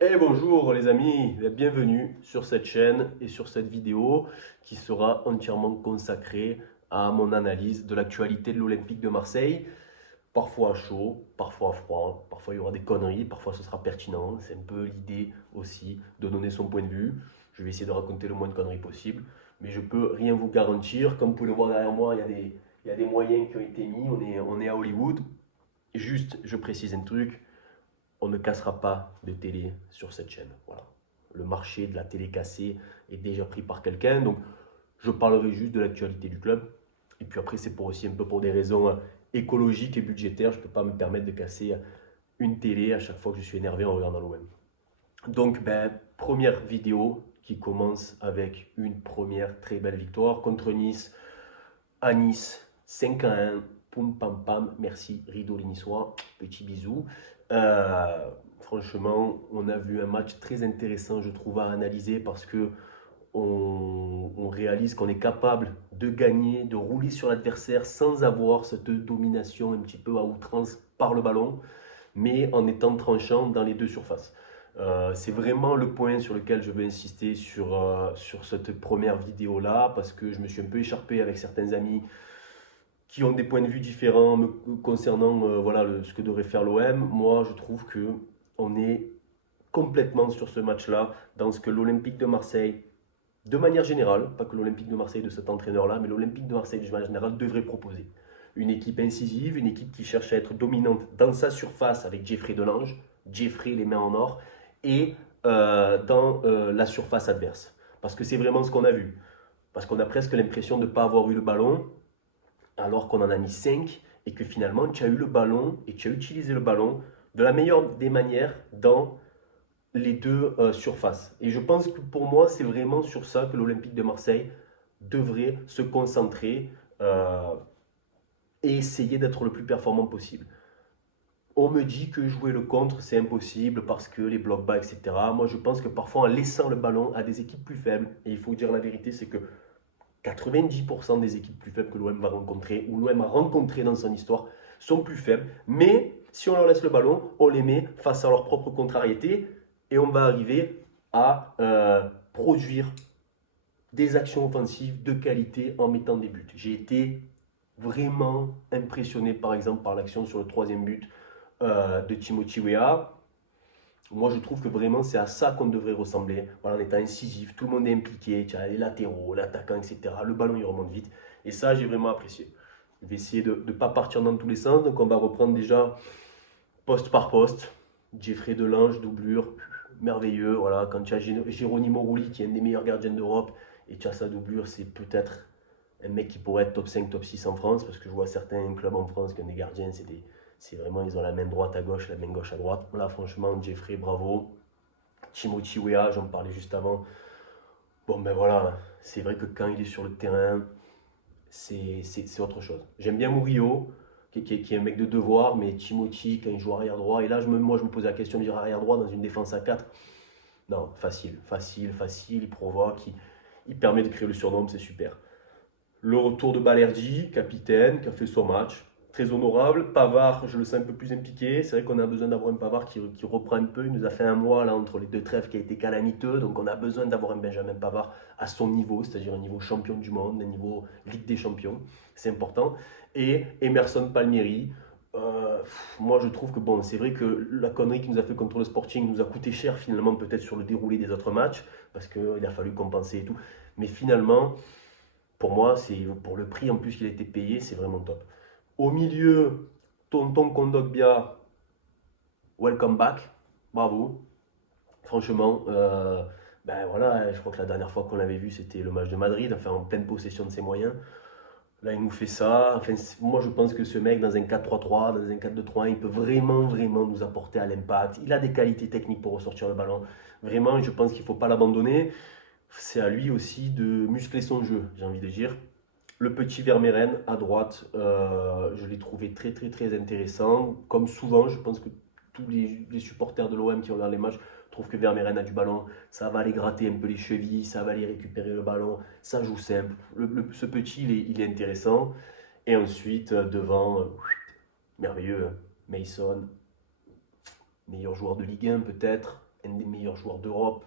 Et bonjour les amis, bienvenue sur cette chaîne et sur cette vidéo qui sera entièrement consacrée à mon analyse de l'actualité de l'Olympique de Marseille. Parfois à chaud, parfois à froid, parfois il y aura des conneries, parfois ce sera pertinent. C'est un peu l'idée aussi de donner son point de vue. Je vais essayer de raconter le moins de conneries possible, mais je peux rien vous garantir. Comme vous pouvez le voir derrière moi, il y a des moyens qui ont été mis. On est à Hollywood. Juste, je précise un truc, on ne cassera pas de télé sur cette chaîne. Voilà. Le marché de la télé cassée est déjà pris par quelqu'un. Donc, je parlerai juste de l'actualité du club. Et puis après, c'est pour aussi un peu pour des raisons écologiques et budgétaires. Je ne peux pas me permettre de casser une télé à chaque fois que je suis énervé en regardant l'OM. Donc, première vidéo qui commence avec une première très belle victoire contre Nice à Nice, 5-1, poum pam pam, merci rideau les Niçois, petit bisou. Franchement, on a vu un match très intéressant, je trouve, à analyser parce que on réalise qu'on est capable de gagner, de rouler sur l'adversaire sans avoir cette domination un petit peu à outrance par le ballon, mais en étant tranchant dans les deux surfaces. C'est vraiment le point sur lequel je veux insister sur cette première vidéo-là, parce que je me suis un peu écharpé avec certains amis qui ont des points de vue différents concernant voilà, ce que devrait faire l'OM. Moi, je trouve que on est complètement sur ce match-là, dans ce que l'Olympique de Marseille, de manière générale, pas que l'Olympique de Marseille de cet entraîneur-là, mais l'Olympique de Marseille de manière générale devrait proposer. Une équipe incisive, une équipe qui cherche à être dominante dans sa surface avec Jeffrey Delange, Jeffrey les mains en or, et dans la surface adverse. Parce que c'est vraiment ce qu'on a vu. Parce qu'on a presque l'impression de ne pas avoir eu le ballon, alors qu'on en a mis 5 et que finalement tu as eu le ballon et tu as utilisé le ballon de la meilleure des manières dans les deux surfaces. Et je pense que pour moi, c'est vraiment sur ça que l'Olympique de Marseille devrait se concentrer euh, et essayer d'être le plus performant possible. On me dit que jouer le contre, c'est impossible parce que les blocs bas, etc. Moi, je pense que parfois, en laissant le ballon à des équipes plus faibles, et il faut dire la vérité, c'est que 90% des équipes plus faibles que l'OM va rencontrer, ou l'OM a rencontré dans son histoire, sont plus faibles. Mais si on leur laisse le ballon, on les met face à leur propre contrariété et on va arriver à produire des actions offensives de qualité en mettant des buts. J'ai été vraiment impressionné par exemple par l'action sur le troisième but de Timothy Weah. Moi, je trouve que vraiment, c'est à ça qu'on devrait ressembler. Voilà, en étant incisif, tout le monde est impliqué, tu as les latéraux, l'attaquant, etc. Le ballon, il remonte vite. Et ça, j'ai vraiment apprécié. Je vais essayer de ne pas partir dans tous les sens. Donc, on va reprendre déjà poste par poste. Jeffrey Delange, doublure, merveilleux. Voilà, quand tu as Geronimo Rulli, qui est un des meilleurs gardiens d'Europe, et tu as sa doublure, c'est peut-être un mec qui pourrait être top 5, top 6 en France, parce que je vois certains clubs en France qui ont des gardiens, c'est vraiment, ils ont la main droite à gauche, la main gauche à droite. Là, franchement, Jeffrey, bravo. Timothy Weah, j'en parlais juste avant. Bon, ben voilà, c'est vrai que quand il est sur le terrain, c'est autre chose. J'aime bien Murillo, qui est un mec de devoir, mais Timothy, quand il joue arrière droit, et là, moi, je me posais la question de dire arrière droit dans une défense à 4. Non, facile, facile, facile, il provoque, il permet de créer le surnombre, c'est super. Le retour de Balerdi, capitaine, qui a fait son match. Très honorable. Pavard, je le sens un peu plus impliqué. C'est vrai qu'on a besoin d'avoir un Pavard qui reprend un peu. Il nous a fait un mois là entre les deux trêves qui a été calamiteux. Donc on a besoin d'avoir un Benjamin Pavard à son niveau, c'est-à-dire un niveau champion du monde, un niveau Ligue des Champions. C'est important. Et Emerson Palmieri. Moi je trouve que bon, c'est vrai que la connerie qu'il nous a fait contre le Sporting nous a coûté cher finalement peut-être sur le déroulé des autres matchs parce qu'il a fallu compenser et tout. Mais finalement, pour moi, c'est pour le prix en plus qu'il a été payé, c'est vraiment top. Au milieu, Tonton Kondogbia, welcome back, bravo. Franchement, ben voilà, je crois que la dernière fois qu'on l'avait vu, c'était le match de Madrid, enfin en pleine possession de ses moyens. Là, il nous fait ça. Enfin, moi, je pense que ce mec, dans un 4-3-3, dans un 4-2-3, il peut vraiment, vraiment nous apporter à l'impact. Il a des qualités techniques pour ressortir le ballon. Vraiment, je pense qu'il ne faut pas l'abandonner. C'est à lui aussi de muscler son jeu, j'ai envie de dire. Le petit Vermeeren à droite, je l'ai trouvé très très très intéressant. Comme souvent, je pense que tous les supporters de l'OM qui regardent les matchs trouvent que Vermeeren a du ballon. Ça va aller gratter un peu les chevilles, ça va aller récupérer le ballon. Ça joue simple. Ce petit, il est intéressant. Et ensuite, devant, merveilleux, Mason, meilleur joueur de Ligue 1 peut-être. un des meilleurs joueurs d'Europe.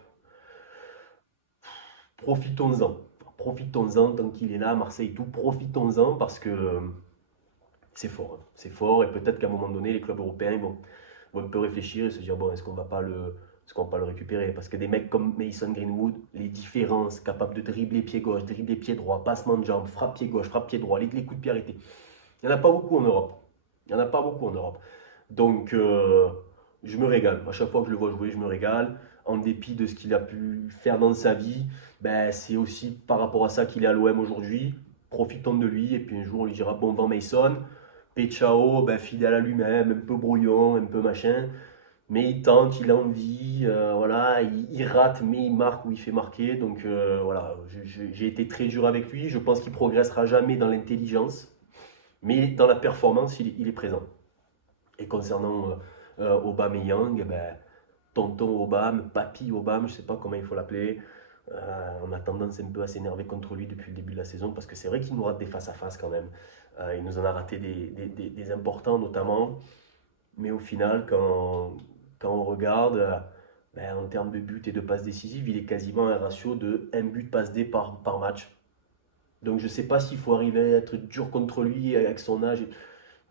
Profitons-en. Profitons-en tant qu'il est là, Marseille et tout. Profitons-en parce que c'est fort. Hein. C'est fort et peut-être qu'à un moment donné, les clubs européens vont un peu réfléchir et se dire bon, est-ce qu'on va pas le récupérer? Parce que des mecs comme Mason Greenwood, les différences, capables de dribbler pied gauche, dribbler pied droit, passement de jambe, frappe pied gauche, frappe pied droit, les coups de pied arrêtés. Il n'y en a pas beaucoup en Europe. Il n'y en a pas beaucoup en Europe. Donc, je me régale. À chaque fois que je le vois jouer, je me régale. En dépit de ce qu'il a pu faire dans sa vie, ben, c'est aussi par rapport à ça qu'il est à l'OM aujourd'hui. Profitons de lui. Et puis un jour, on lui dira bon vent Mason. Pechao, ben, fidèle à lui-même, un peu brouillon, un peu machin. Mais il tente, il a envie, voilà, il rate, mais il marque ou il fait marquer. Donc voilà, j'ai été très dur avec lui. Je pense qu'il progressera jamais dans l'intelligence, mais dans la performance, il est présent. Et concernant Aubameyang, eh ben, tonton Obama, papy Obama, je ne sais pas comment il faut l'appeler, on a tendance un peu à s'énerver contre lui depuis le début de la saison parce que c'est vrai qu'il nous rate des face-à-face quand même. Il nous en a raté des importants notamment. Mais au final, quand on regarde, ben, en termes de buts et de passes décisives, il est quasiment à un ratio de 1 but passe D par match. Donc je ne sais pas s'il faut arriver à être dur contre lui avec son âge.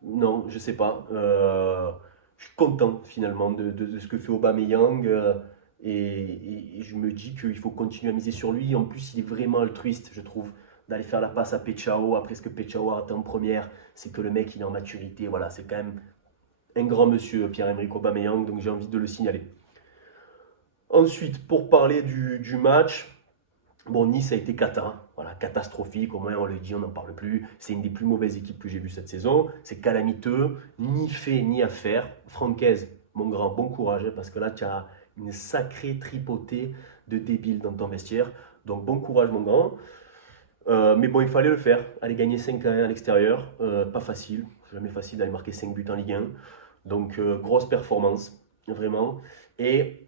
Non, je ne sais pas. Je suis content finalement de ce que fait Aubameyang et je me dis qu'il faut continuer à miser sur lui. En plus, il est vraiment altruiste, je trouve, d'aller faire la passe à Pechao. Après ce que Pechao a raté en première, c'est que le mec il est en maturité. Voilà, c'est quand même un grand monsieur, Pierre-Emerick Aubameyang, donc j'ai envie de le signaler. Ensuite, pour parler du match, bon, Nice a été voilà, catastrophique, au moins on le dit, on n'en parle plus. C'est une des plus mauvaises équipes que j'ai vues cette saison. C'est calamiteux, ni fait ni à faire. Francaise, mon grand, bon courage, parce que là, tu as une sacrée tripotée de débiles dans ton vestiaire. Donc bon courage, mon grand. Mais bon, il fallait le faire. Aller gagner 5-1 à l'extérieur, pas facile. Jamais facile d'aller marquer 5 buts en Ligue 1. Donc, grosse performance, vraiment. Et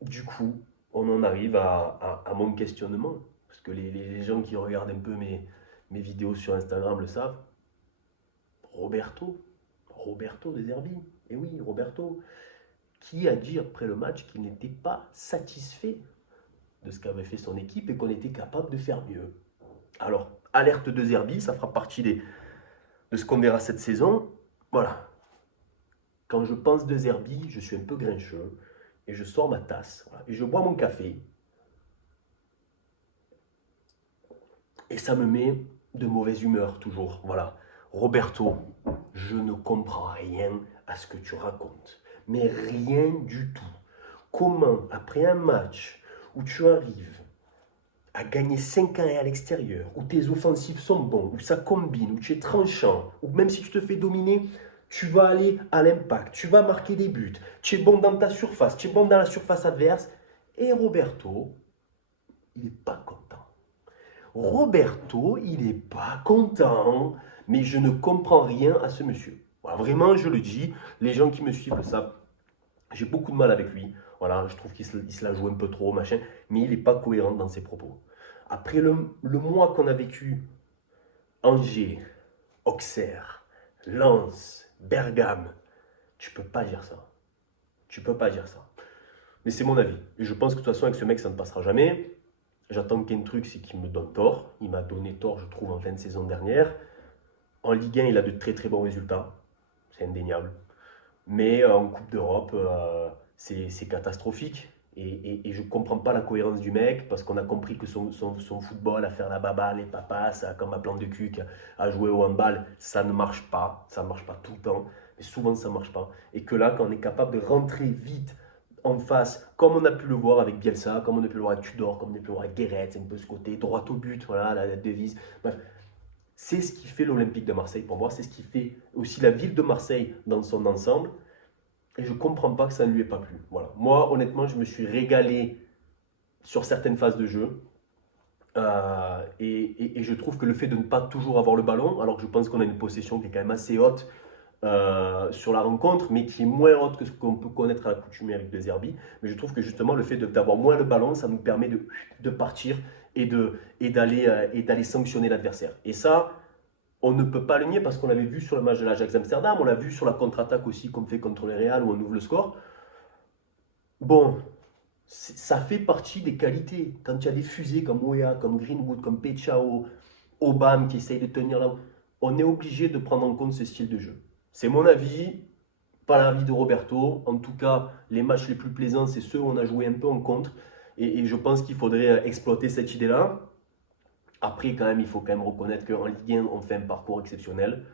du coup, on en arrive à mon questionnement. Parce que les gens qui regardent un peu mes vidéos sur Instagram le savent. Roberto De Zerbi. Et oui, Roberto, qui a dit après le match qu'il n'était pas satisfait de ce qu'avait fait son équipe et qu'on était capable de faire mieux. Alors, alerte De Zerbi, ça fera partie de ce qu'on verra cette saison. Voilà. Quand je pense De Zerbi, je suis un peu grincheux et je sors ma tasse voilà, et je bois mon café. Et ça me met de mauvaise humeur toujours. Voilà. Roberto, je ne comprends rien à ce que tu racontes. Mais rien du tout. Comment, après un match où tu arrives à gagner 5-1 à l'extérieur, où tes offensives sont bons, où ça combine, où tu es tranchant, ou même si tu te fais dominer, tu vas aller à l'impact, tu vas marquer des buts, tu es bon dans ta surface, tu es bon dans la surface adverse. Et Roberto, il n'est pas content. Roberto, il n'est pas content, mais je ne comprends rien à ce monsieur. Voilà, vraiment, je le dis, les gens qui me suivent le savent, j'ai beaucoup de mal avec lui. Voilà, je trouve qu'il se la joue un peu trop, machin, mais il n'est pas cohérent dans ses propos. Après le mois qu'on a vécu, Angers, Auxerre, Lens, Bergame, tu peux pas dire ça. Tu peux pas dire ça. Mais c'est mon avis. Et je pense que de toute façon, avec ce mec, ça ne passera jamais. J'attends qu'un truc, c'est qu'il me donne tort. Il m'a donné tort, je trouve, en fin de saison dernière. En Ligue 1, il a de très très bons résultats. C'est indéniable. Mais en Coupe d'Europe, c'est catastrophique. Et je ne comprends pas la cohérence du mec parce qu'on a compris que son football, à faire la baballe, les papas, comme à plan de cul, à jouer au handball, ça ne marche pas. Ça ne marche pas tout le temps. Mais souvent, ça ne marche pas. Et que là, quand on est capable de rentrer vite en face, comme on a pu le voir avec Bielsa, comme on a pu le voir avec Tudor, comme on a pu le voir avec Guéret, c'est un peu ce côté droit au but, voilà, la devise. Bref, c'est ce qui fait l'Olympique de Marseille pour moi. C'est ce qui fait aussi la ville de Marseille dans son ensemble. Et je ne comprends pas que ça ne lui ait pas plu. Voilà. Moi, honnêtement, je me suis régalé sur certaines phases de jeu. Et je trouve que le fait de ne pas toujours avoir le ballon, alors que je pense qu'on a une possession qui est quand même assez haute sur la rencontre, mais qui est moins haute que ce qu'on peut connaître à l'accoutumée avec De Zerbi. Mais je trouve que justement, le fait d'avoir moins le ballon, ça nous permet de partir et d'aller sanctionner l'adversaire. Et ça, on ne peut pas le nier parce qu'on l'avait vu sur le match de l'Ajax Amsterdam, on l'a vu sur la contre-attaque aussi, comme fait contre le Real où on ouvre le score. Bon, Ça fait partie des qualités. Quand il y a des fusées comme Wea, comme Greenwood, comme Pechao, Obama qui essaye de tenir là, on est obligé de prendre en compte ce style de jeu. C'est mon avis, pas l'avis de Roberto. En tout cas, les matchs les plus plaisants, c'est ceux où on a joué un peu en contre. Et je pense qu'il faudrait exploiter cette idée-là. Après, quand même, il faut quand même reconnaître qu'en Ligue 1, on fait un parcours exceptionnel.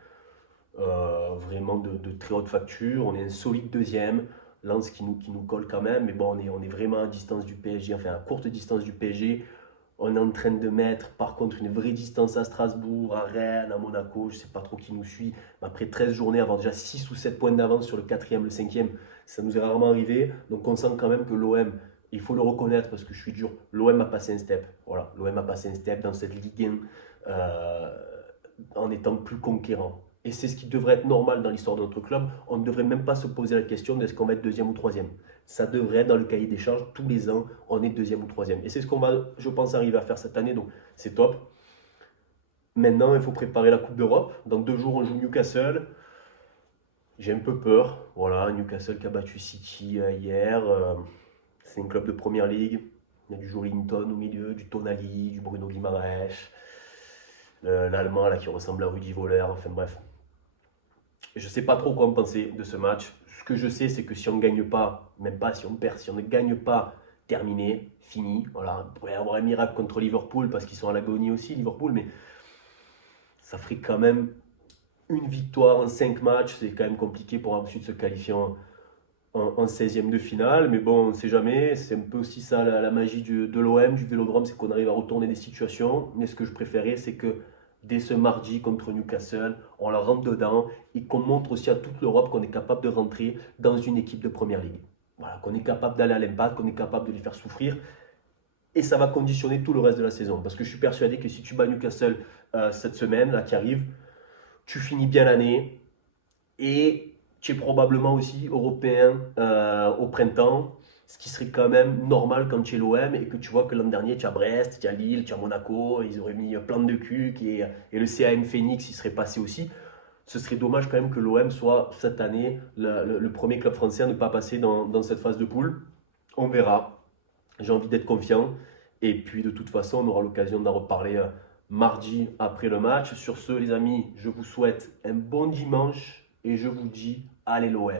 Vraiment de très haute facture. On est un solide deuxième. Lens qui nous colle quand même. Mais bon, on est vraiment à distance du PSG, enfin à courte distance du PSG. On est en train de mettre par contre une vraie distance à Strasbourg, à Rennes, à Monaco. Je ne sais pas trop qui nous suit. Mais après 13 journées, avoir déjà 6 ou 7 points d'avance sur le quatrième, le cinquième, ça nous est rarement arrivé. Donc on sent quand même que l'OM, il faut le reconnaître parce que je suis dur, l'OM a passé un step. Voilà, l'OM a passé un step dans cette Ligue 1 en étant plus conquérant. Et c'est ce qui devrait être normal dans l'histoire de notre club. On ne devrait même pas se poser la question de est-ce qu'on va être deuxième ou troisième. Ça devrait être dans le cahier des charges. Tous les ans, on est deuxième ou troisième. Et c'est ce qu'on va, je pense, arriver à faire cette année. Donc c'est top. Maintenant, il faut préparer la Coupe d'Europe. Dans 2 jours, on joue Newcastle. J'ai un peu peur. Voilà, Newcastle qui a battu City hier. C'est un club de première ligue. Il y a du Joelinton au milieu, du Tonali, du Bruno Guimaraes, l'Allemand là qui ressemble à Rudy Voller. Enfin bref, je ne sais pas trop quoi en penser de ce match. Ce que je sais, c'est que si on ne gagne pas, même pas si on perd, si on ne gagne pas, terminé, fini. Voilà, il pourrait y avoir un miracle contre Liverpool parce qu'ils sont à l'agonie aussi, Liverpool, mais ça ferait quand même une victoire en 5 matchs. C'est quand même compliqué pour ensuite se qualifier en 16e de finale. Mais bon, on ne sait jamais. C'est un peu aussi ça la magie de l'OM, du Vélodrome, c'est qu'on arrive à retourner des situations. Mais ce que je préférais, c'est que dès ce mardi contre Newcastle, on la rentre dedans et qu'on montre aussi à toute l'Europe qu'on est capable de rentrer dans une équipe de première ligue. Voilà, qu'on est capable d'aller à l'impact, qu'on est capable de les faire souffrir. Et ça va conditionner tout le reste de la saison. Parce que je suis persuadé que si tu bats Newcastle cette semaine là qui arrive, tu finis bien l'année et tu es probablement aussi européen au printemps, ce qui serait quand même normal quand tu es l'OM et que tu vois que l'an dernier tu as Brest, tu as Lille, tu as Monaco, ils auraient mis plein de cul et le CAM Phoenix il serait passé aussi. Ce serait dommage quand même que l'OM soit cette année le premier club français à ne pas passer dans cette phase de poule. On verra. J'ai envie d'être confiant. Et puis de toute façon, on aura l'occasion d'en reparler mardi après le match. Sur ce, les amis, je vous souhaite un bon dimanche et je vous dis allez l'OM.